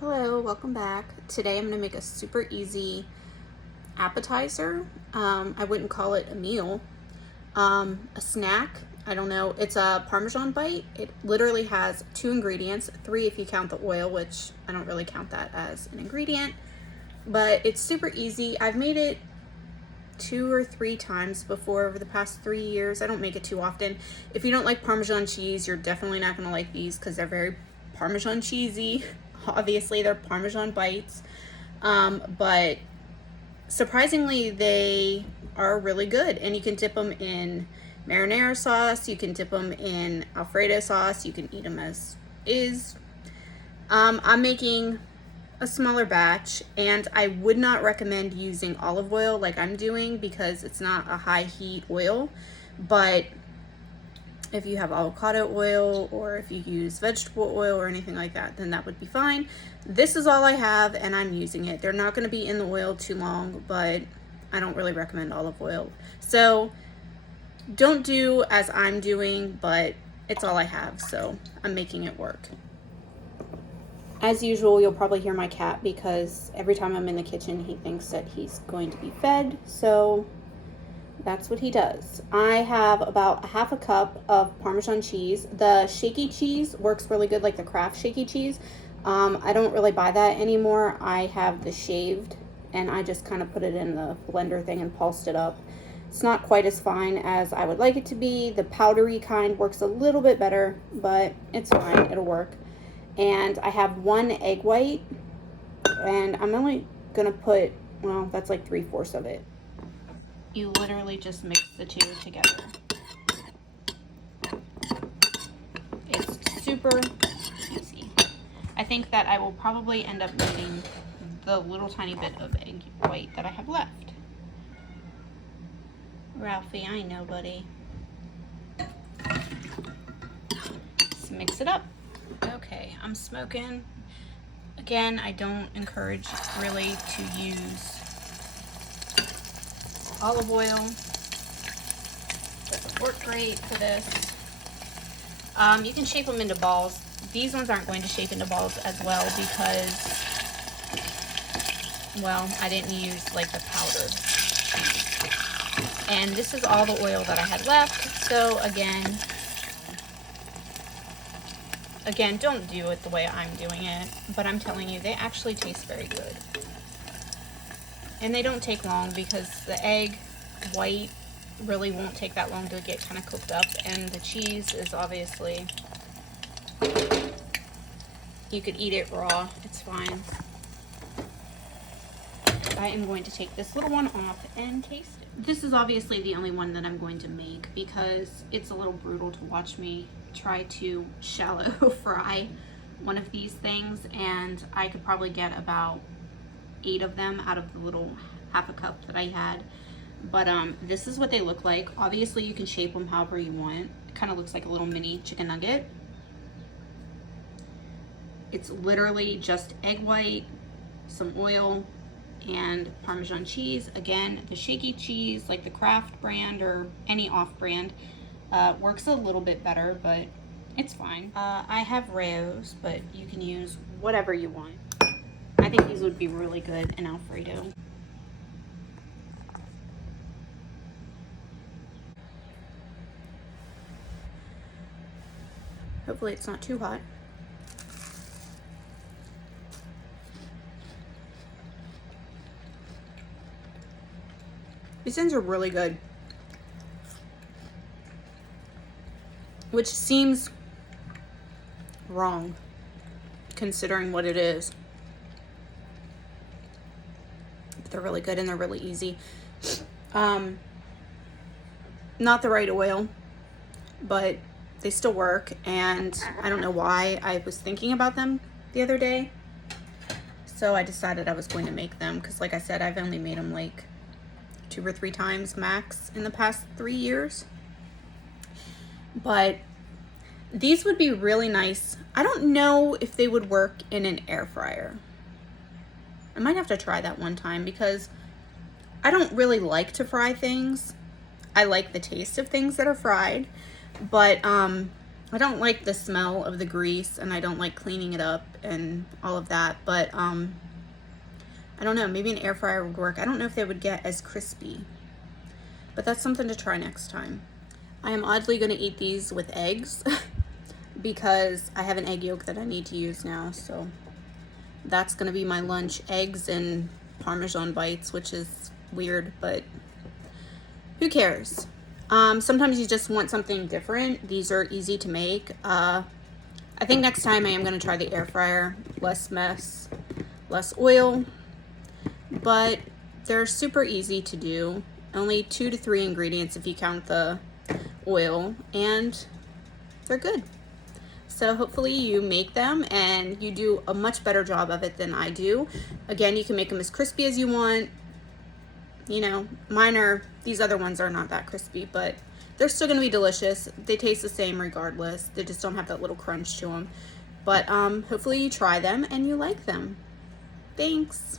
Hello, welcome back. Today I'm going to make a super easy appetizer. I wouldn't call it a meal. A snack. I don't know. It's a Parmesan bite. It literally has 2 ingredients, 3 if you count the oil, which I don't really count that as an ingredient. But it's super easy. I've made it 2 or 3 times before over the past 3 years. I don't make it too often. If you don't like Parmesan cheese, you're definitely not going to like these because they're very Parmesan cheesy. Obviously, they're Parmesan bites, but surprisingly, they are really good. And you can dip them in marinara sauce. You can dip them in Alfredo sauce. You can eat them as is. I'm making a smaller batch, and I would not recommend using olive oil like I'm doing because it's not a high heat oil. But if you have avocado oil or if you use vegetable oil or anything like that, then that would be fine. This is all I have and I'm using it. They're not going to be in the oil too long, but I don't really recommend olive oil. So don't do as I'm doing, but it's all I have, so I'm making it work. As usual, you'll probably hear my cat because every time I'm in the kitchen, he thinks that he's going to be fed, so that's what he does. I have about a half a cup of Parmesan cheese. The shaky cheese works really good, like the Kraft shaky cheese. I don't really buy that anymore. I have the shaved, and I just kind of put it in the blender thing and pulsed it up. It's not quite as fine as I would like it to be. The powdery kind works a little bit better, but it's fine. It'll work. And I have 1 egg white, and I'm only gonna put, well, that's like 3/4 of it. You literally just mix the 2 together. It's super easy. I think that I will probably end up needing the little tiny bit of egg white that I have left. Ralphie, I know, buddy. Let's mix it up. Okay, I'm smoking. Again, I don't encourage really to use olive oil. Doesn't work great for this. You can shape them into balls. These ones aren't going to shape into balls as well because, well, I didn't use like the powder. And this is all the oil that I had left. So again, don't do it the way I'm doing it, but I'm telling you, they actually taste very good. And they don't take long because the egg white really won't take that long to get kind of cooked up, and the cheese is obviously, you could eat it raw, it's fine. I am going to take this little one off and taste it. This is obviously the only one that I'm going to make because it's a little brutal to watch me try to shallow fry one of these things, and I could probably get about 8 of them out of the little half a cup that I had. But this is what they look like. Obviously you can shape them however you want. It kind of looks like a little mini chicken nugget. It's literally just egg white, some oil, and Parmesan cheese. Again, the shaky cheese, like the Kraft brand or any off brand, works a little bit better, but it's fine. I have Raos, but you can use whatever you want. I think these would be really good in Alfredo. Hopefully it's not too hot. These things are really good, which seems wrong considering what it is. But they're really good and they're really easy. Not the right oil, but they still work, and I don't know why I was thinking about them the other day, so I decided I was going to make them because, like I said, I've only made them like 2 or 3 times max in the past 3 years. But these would be really nice. I don't know if they would work in an air fryer. I might have to try that one time because I don't really like to fry things. I like the taste of things that are fried, but I don't like the smell of the grease, and I don't like cleaning it up and all of that, but I don't know, maybe an air fryer would work. I don't know if they would get as crispy, but that's something to try next time. I am oddly going to eat these with eggs because I have an egg yolk that I need to use now, so that's going to be my lunch, eggs and Parmesan bites, which is weird, but who cares? Sometimes you just want something different. These are easy to make. I think next time I am going to try the air fryer. Less mess, less oil, but they're super easy to do. Only 2 to 3 ingredients if you count the oil, and they're good. So hopefully you make them and you do a much better job of it than I do. Again, you can make them as crispy as you want. You know, these other ones are not that crispy, but they're still going to be delicious. They taste the same regardless. They just don't have that little crunch to them. But hopefully you try them and you like them. Thanks.